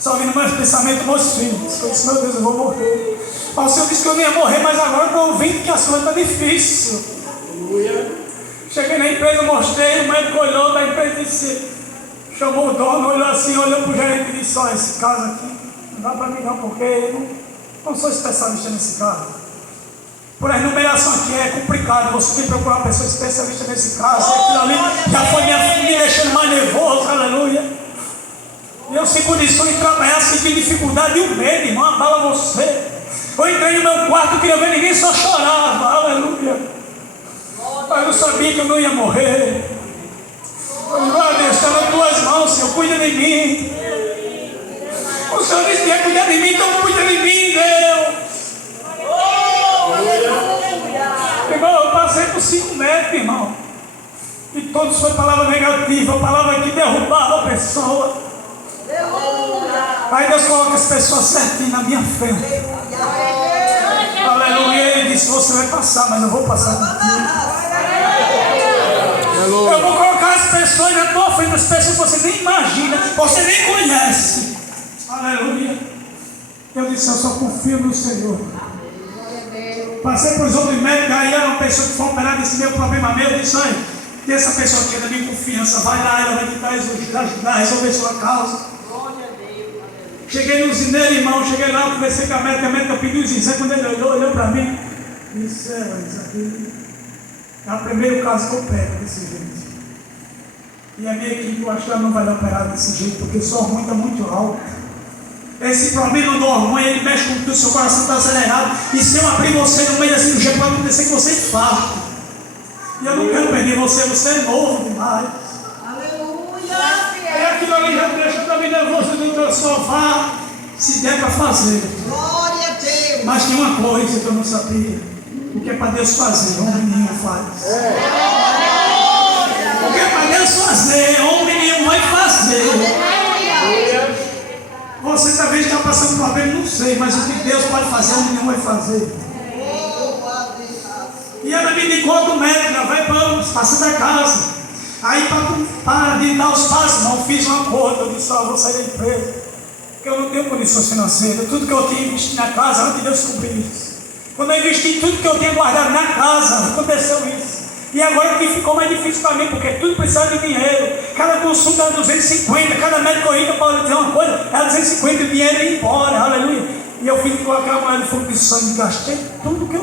Só vindo meus pensamentos, meus filhos. Eu disse, meu Deus, eu vou morrer. Mas o Senhor disse que eu não ia morrer, mas agora eu estou ouvindo que a sua está difícil. Cheguei na empresa, mostrei, o médico olhou da empresa e disse, chamou o dono, olhou assim, olhou para o gerente e disse, olha, esse caso aqui, não dá para mim não, porque eu não sou especialista nesse caso. Por a enumeração aqui é complicado, você tem que procurar uma pessoa especialista nesse caso. Aquilo ali já foi me deixando mais nervoso, aleluia. E eu sem condições de trabalhar, sem dificuldade e o medo, irmão, abala você. Eu entrei no meu quarto, queria ver ninguém, só chorava, aleluia. Mas eu sabia que eu não ia morrer. Eu Deus, está nas tuas mãos, Senhor, cuida de mim. O Senhor disse que ia cuidar de mim, então cuida de mim, Deus. Irmão, eu passei por 5 metros, irmão. E todos foi palavra negativa, palavra que derrubava a pessoa. Aí Deus coloca as pessoas certinhas na minha frente. Aleluia. Ele disse, você vai passar, mas eu vou passar contigo. Eu vou colocar as pessoas na tua frente, as pessoas que você nem imagina, você nem conhece. Aleluia. Eu disse, eu só confio no Senhor. Passei por os outros médicos, aí era uma pessoa que foi operada, disse, meu problema meu, eu disse, olha, que essa pessoa que é da minha confiança, vai lá, ela vai tentar ajudar a resolver sua causa. Cheguei no Zineiro, irmão, cheguei lá, conversei com a médica pediu os exames, quando ele olhou para mim, disse, isso aqui é o primeiro caso que eu pego desse jeito. E a minha equipe, eu acho que ela não vai dar operar desse jeito, porque o seu hormônio está muito alto. Esse problema do hormônio, ele mexe com tudo, seu coração está acelerado, e se eu abrir você no meio da cirurgia, pode acontecer que você infarta. E eu não quero perder você, você é novo demais. Aí aquilo ali já deixa para mim nervoso do teu sofá, se der para fazer. Glória a Deus. Mas tem uma coisa que eu não sabia, o que é para Deus fazer, homem nenhum faz. O que é para Deus fazer, homem nenhum vai fazer. Você talvez está passando por problema, não sei, mas o que Deus pode fazer, homem nenhum vai fazer. E ela me indicou do médico, ela vai para o espaço da casa. Aí para de dar os passos, não fiz um acordo, eu disse, vou sair da empresa, porque eu não tenho condições financeiras, tudo que eu tinha investido na casa, antes de Deus cumprir isso. Quando eu investi tudo que eu tinha guardado na casa, aconteceu isso. E agora que ficou mais difícil para mim, porque tudo precisava de dinheiro, cada consulta era 250, cada médico rico para dizer uma coisa, era 250 e o dinheiro ia embora, aleluia. E eu fiquei com aquela mulher de fogo de sangue, gastei tudo que eu